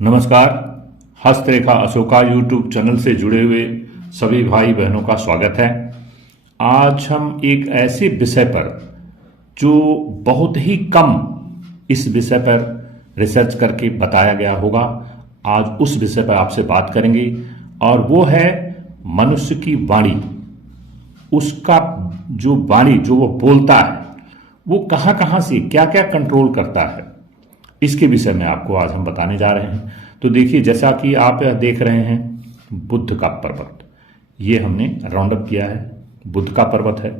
नमस्कार। हस्तरेखा Ashoka YouTube channel से जुड़े हुए सभी भाई बहनों का स्वागत है। आज हम एक ऐसे विषय पर जो बहुत ही कम इस विषय पर रिसर्च करके बताया गया होगा, आज उस विषय पर आपसे बात करेंगे और वो है मनुष्य की वाणी। उसका जो वाणी जो वो बोलता है वो कहाँ कहाँ से क्या क्या कंट्रोल करता है, इसके विषय में आपको आज हम बताने जा रहे हैं। तो देखिए, जैसा कि आप देख रहे हैं बुद्ध का पर्वत, ये हमने राउंड अप किया है। बुद्ध का पर्वत है,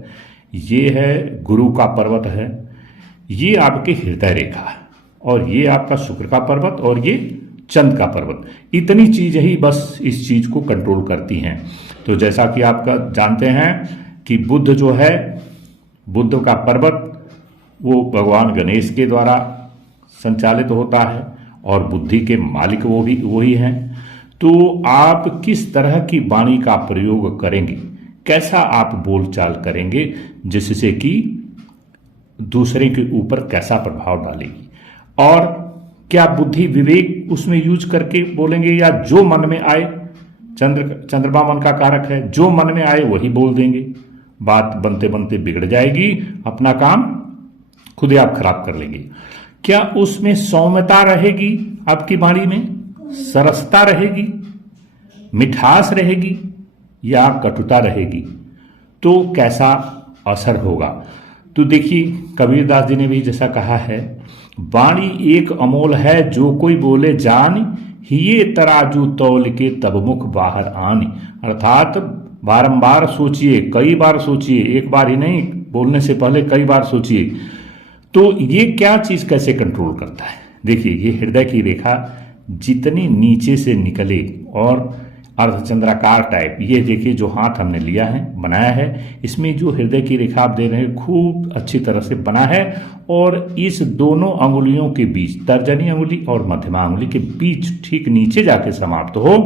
ये है गुरु का पर्वत है, ये आपके हृदय रेखा है, और ये आपका शुक्र का पर्वत, और ये चंद का पर्वत। इतनी चीज़ ही बस इस चीज़ को कंट्रोल करती हैं। तो जैसा कि आप जानते हैं कि बुद्ध जो है, बुद्ध का पर्वत वो भगवान गणेश के द्वारा संचालित होता है और बुद्धि के मालिक वो भी वही हैं। तो आप किस तरह की वाणी का प्रयोग करेंगे, कैसा आप बोलचाल करेंगे, जिससे कि दूसरे के ऊपर कैसा प्रभाव डालेगी, और क्या बुद्धि विवेक उसमें यूज करके बोलेंगे या जो मन में आए। चंद्रमा मन का कारक है, जो मन में आए वही बोल देंगे। बात बनते बनते बिगड़ जाएगी, अपना काम खुद ही आप खराब कर लेंगे। क्या उसमें सौम्यता रहेगी, आपकी वाणी में सरसता रहेगी, मिठास रहेगी, या कटुता रहेगी, तो कैसा असर होगा। तो देखिए, कबीरदास जी ने भी जैसा कहा है, वाणी एक अमोल है जो कोई बोले जान, हिये तराजू तौल के तब मुख बाहर आनी। अर्थात बारंबार सोचिए, कई बार सोचिए, एक बार ही नहीं, बोलने से पहले कई बार सोचिए। तो ये क्या चीज कैसे कंट्रोल करता है। देखिए, ये हृदय की रेखा जितनी नीचे से निकले और अर्धचंद्राकार टाइप, ये देखिए जो हाथ हमने लिया है बनाया है, इसमें जो हृदय की रेखा आप दे रहे हैं खूब अच्छी तरह से बना है, और इस दोनों अंगुलियों के बीच, तर्जनी अंगुली और मध्यमा अंगुली के बीच ठीक नीचे जाके समाप्त हो,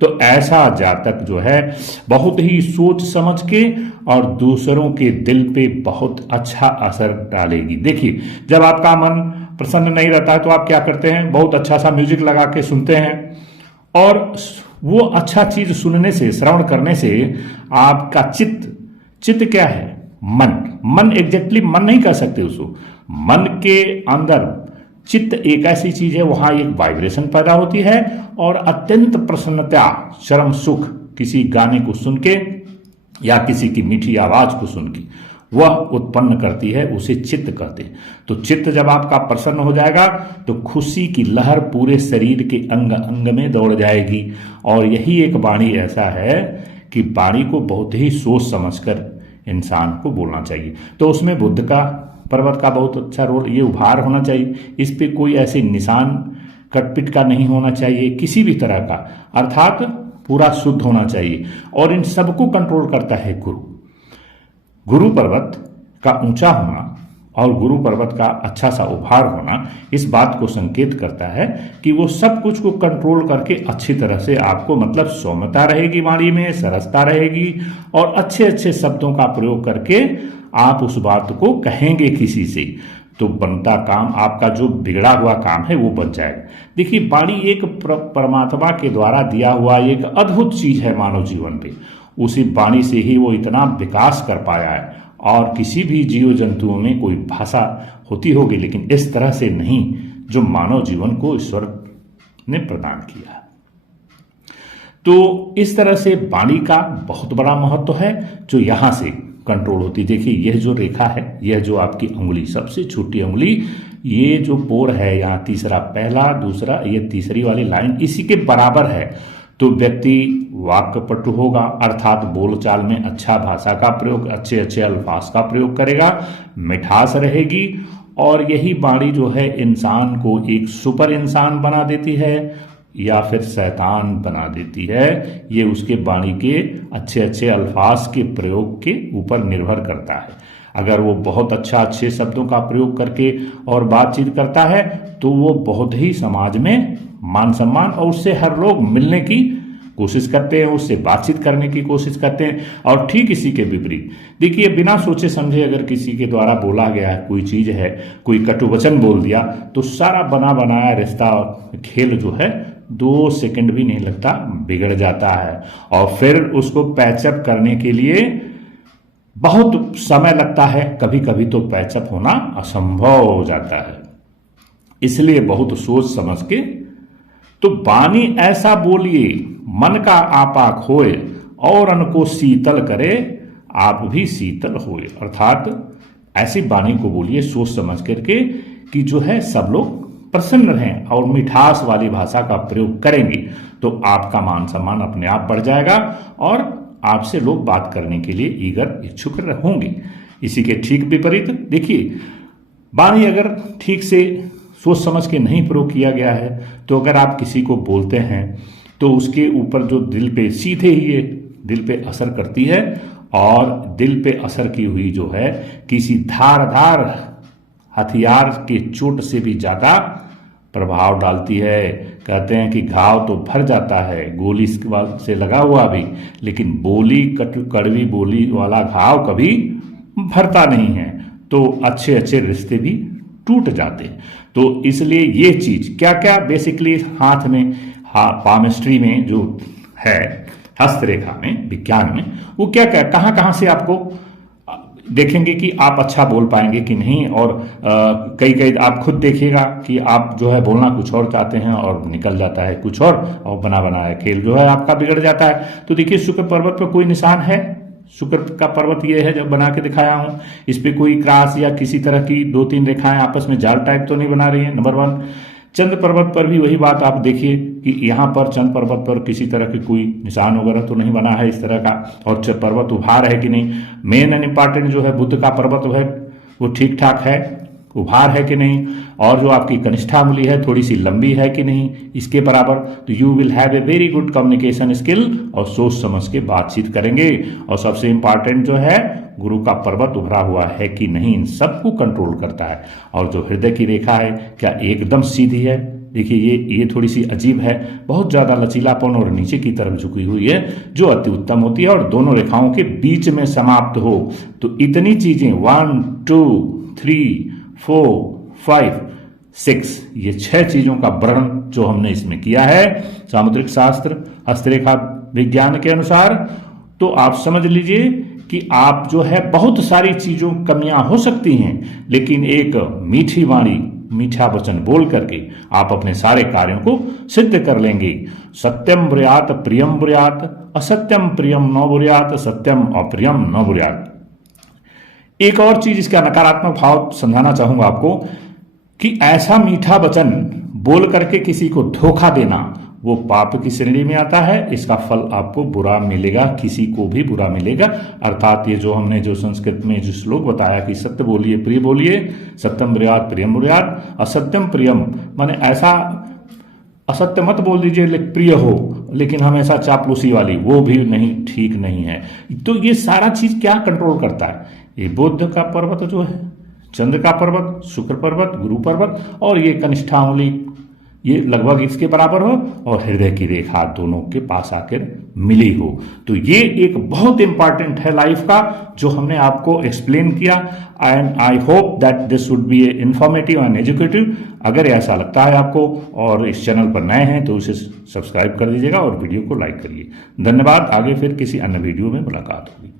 तो ऐसा जातक जो है बहुत ही सोच समझ के और दूसरों के दिल पे बहुत अच्छा असर डालेगी। देखिए, जब आपका मन प्रसन्न नहीं रहता है तो आप क्या करते हैं, बहुत अच्छा सा म्यूजिक लगा के सुनते हैं, और वो अच्छा चीज सुनने से, श्रवण करने से आपका चित्त क्या है, मन एग्जैक्टली मन नहीं कह सकते उसको, मन के अंदर चित्त एक ऐसी चीज है, वहां एक वाइब्रेशन पैदा होती है और अत्यंत प्रसन्नता, चरम सुख किसी गाने को सुन के या किसी की मीठी आवाज को सुन के वह उत्पन्न करती है, उसे चित्त कहते हैं। तो चित्त जब आपका प्रसन्न हो जाएगा तो खुशी की लहर पूरे शरीर के अंग अंग में दौड़ जाएगी। और यही एक वाणी ऐसा है कि वाणी को बहुत ही सोच समझकर इंसान को बोलना चाहिए। तो उसमें बुद्ध का पर्वत का बहुत अच्छा रोल, ये उभार होना चाहिए, इस पे कोई ऐसे निशान कटपिट का नहीं होना चाहिए किसी भी तरह का, अर्थात पूरा शुद्ध होना चाहिए। और इन सबको कंट्रोल करता है गुरु पर्वत का ऊंचा होना और गुरु पर्वत का अच्छा सा उभार होना इस बात को संकेत करता है कि वो सब कुछ को कंट्रोल करके अच्छी तरह से आपको, मतलब सौम्यता रहेगी वाणी में, सरसता रहेगी, और अच्छे अच्छे शब्दों का प्रयोग करके आप उस बात को कहेंगे किसी से, तो बनता काम, आपका जो बिगड़ा हुआ काम है वो बन जाएगा। देखिए, वाणी एक परमात्मा के द्वारा दिया हुआ एक अद्भुत चीज है मानव जीवन पे। उसी वाणी से ही वो इतना विकास कर पाया है, और किसी भी जीव जंतुओं में कोई भाषा होती होगी, लेकिन इस तरह से नहीं जो मानव जीवन को ईश्वर ने प्रदान किया। तो इस तरह से वाणी का बहुत बड़ा महत्व है जो यहां से कंट्रोल होती। देखिए, यह जो रेखा है, यह जो आपकी उंगली, सबसे छोटी उंगली, ये जो पोर है यहाँ तीसरा, पहला दूसरा, ये तीसरी वाली लाइन इसी के बराबर है। तो व्यक्ति वाक्पटु होगा, अर्थात बोलचाल में अच्छा भाषा का प्रयोग, अच्छे अच्छे अल्फाज का प्रयोग करेगा, मिठास रहेगी, और यही वाणी जो है इंसान को एक सुपर इंसान बना देती है या फिर शैतान बना देती है। ये उसके वाणी के अच्छे अच्छे अल्फाज के प्रयोग के ऊपर निर्भर करता है। अगर वो बहुत अच्छे शब्दों का प्रयोग करके और बातचीत करता है तो वो बहुत ही समाज में मान सम्मान, और उससे हर लोग मिलने की कोशिश करते हैं, उससे बातचीत करने की कोशिश करते हैं। और ठीक इसी के विपरीत देखिए, बिना सोचे समझे अगर किसी के द्वारा बोला गया है कोई चीज है, कोई कटु वचन बोल दिया, तो सारा बना बनाया रिश्ता खेल जो है 2 सेकंड भी नहीं लगता, बिगड़ जाता है और फिर उसको पैचअप करने के लिए बहुत समय लगता है, कभी कभी तो पैचअप होना असंभव हो जाता है। इसलिए बहुत सोच समझ के तो बानी ऐसा बोलिए मन का आपा खोए और अनको शीतल करे आप भी शीतल होए। अर्थात ऐसी बानी को बोलिए सोच समझ करके कि जो है सब लोग प्रसन्न रहें और मिठास वाली भाषा का प्रयोग करेंगे तो आपका मान सम्मान अपने आप बढ़ जाएगा और आपसे लोग बात करने के लिए ईगर इच्छुक होंगे। इसी के ठीक विपरीत देखिए, बानी अगर ठीक से सोच समझ के नहीं प्रयोग किया गया है तो अगर आप किसी को बोलते हैं तो उसके ऊपर जो दिल पे सीधे ही ये दिल पे असर करती है और दिल पे असर की हुई जो है किसी धारदार हथियार के चोट से भी ज्यादा प्रभाव डालती है। कहते हैं कि घाव तो भर जाता है गोली से लगा हुआ भी, लेकिन बोली कड़वी बोली वाला घाव कभी भरता नहीं है। तो अच्छे अच्छे रिश्ते भी टूट जाते हैं। तो इसलिए ये चीज क्या क्या बेसिकली हाथ में पामिस्ट्री में जो है, हस्तरेखा में, विज्ञान में, वो क्या क्या कहां कहां से आपको देखेंगे कि आप अच्छा बोल पाएंगे कि नहीं। और कई कई आप खुद देखिएगा कि आप जो है बोलना कुछ और चाहते हैं और निकल जाता है कुछ और बना बनाया खेल जो है आपका बिगड़ जाता है। तो देखिए, शुक्र पर्वत पर कोई निशान है, शुक्र का पर्वत ये है जब बना के दिखाया हूं, इस पे कोई क्रॉस या किसी तरह की 2-3 रेखाएं आपस में जाल टाइप तो नहीं बना रही है, नंबर 1। चंद्र पर्वत पर भी वही बात आप देखिए कि यहाँ पर चंद्र पर्वत पर किसी तरह की कोई निशान वगैरह तो नहीं बना है इस तरह का, और पर्वत उभार है कि नहीं। मेन एंड इंपॉर्टेंट जो है बुध का पर्वत है वो ठीक ठाक है, उभार है कि नहीं, और जो आपकी कनिष्ठांगुली है थोड़ी सी लंबी है कि नहीं इसके बराबर। तो you will have a very good communication skill और सोच समझ के बातचीत करेंगे। और सबसे इंपॉर्टेंट जो है गुरु का पर्वत उभरा हुआ है कि नहीं, इन सबको कंट्रोल करता है। और जो हृदय की रेखा है क्या एकदम सीधी है, देखिए ये थोड़ी सी अजीब है, बहुत ज्यादा लचीलापन और नीचे की तरफ झुकी हुई है जो अति उत्तम होती है, और दोनों रेखाओं के बीच में समाप्त हो। तो इतनी चीजें 1 2 3 4 5 6 ये 6 चीजों का वर्णन जो हमने इसमें किया है सामुद्रिक शास्त्र हस्तरेखा विज्ञान के अनुसार। तो आप समझ लीजिए कि आप जो है बहुत सारी चीजों कमियां हो सकती हैं, लेकिन एक मीठी वाणी मीठा वचन बोल करके आप अपने सारे कार्यों को सिद्ध कर लेंगे। सत्यम ब्रूयात प्रियम ब्रूयात, असत्यम प्रियम न ब्रूयात, सत्यम अप्रियम न ब्रूयात। एक और चीज इसका नकारात्मक भाव समझाना चाहूंगा आपको कि ऐसा मीठा वचन बोल करके किसी को धोखा देना वो पाप की श्रेणी में आता है, इसका फल आपको बुरा मिलेगा, किसी को भी बुरा मिलेगा। अर्थात ये जो हमने जो संस्कृत में जो श्लोक बताया कि सत्य बोलिए प्रिय बोलिए, सत्यम ब्रूयात प्रियम ब्रूयात, असत्यम प्रियम, माने ऐसा असत्य मत बोल दीजिए प्रिय हो, लेकिन हमेशा चापलूसी वाली वो भी नहीं, ठीक नहीं है। तो ये सारा चीज क्या कंट्रोल करता है, ये बुध का पर्वत जो है, चंद्र का पर्वत, शुक्र पर्वत, गुरु पर्वत, और ये कनिष्ठांगुली ये लगभग इसके बराबर हो, और हृदय की रेखा दोनों के पास आकर मिली हो। तो ये एक बहुत इंपॉर्टेंट है लाइफ का जो हमने आपको एक्सप्लेन किया। And I hope that this would be informative and educative. अगर ऐसा लगता है आपको और इस चैनल पर नए हैं तो उसे सब्सक्राइब कर दीजिएगा और वीडियो को लाइक करिए। धन्यवाद। आगे फिर किसी अन्य वीडियो में मुलाकात होगी।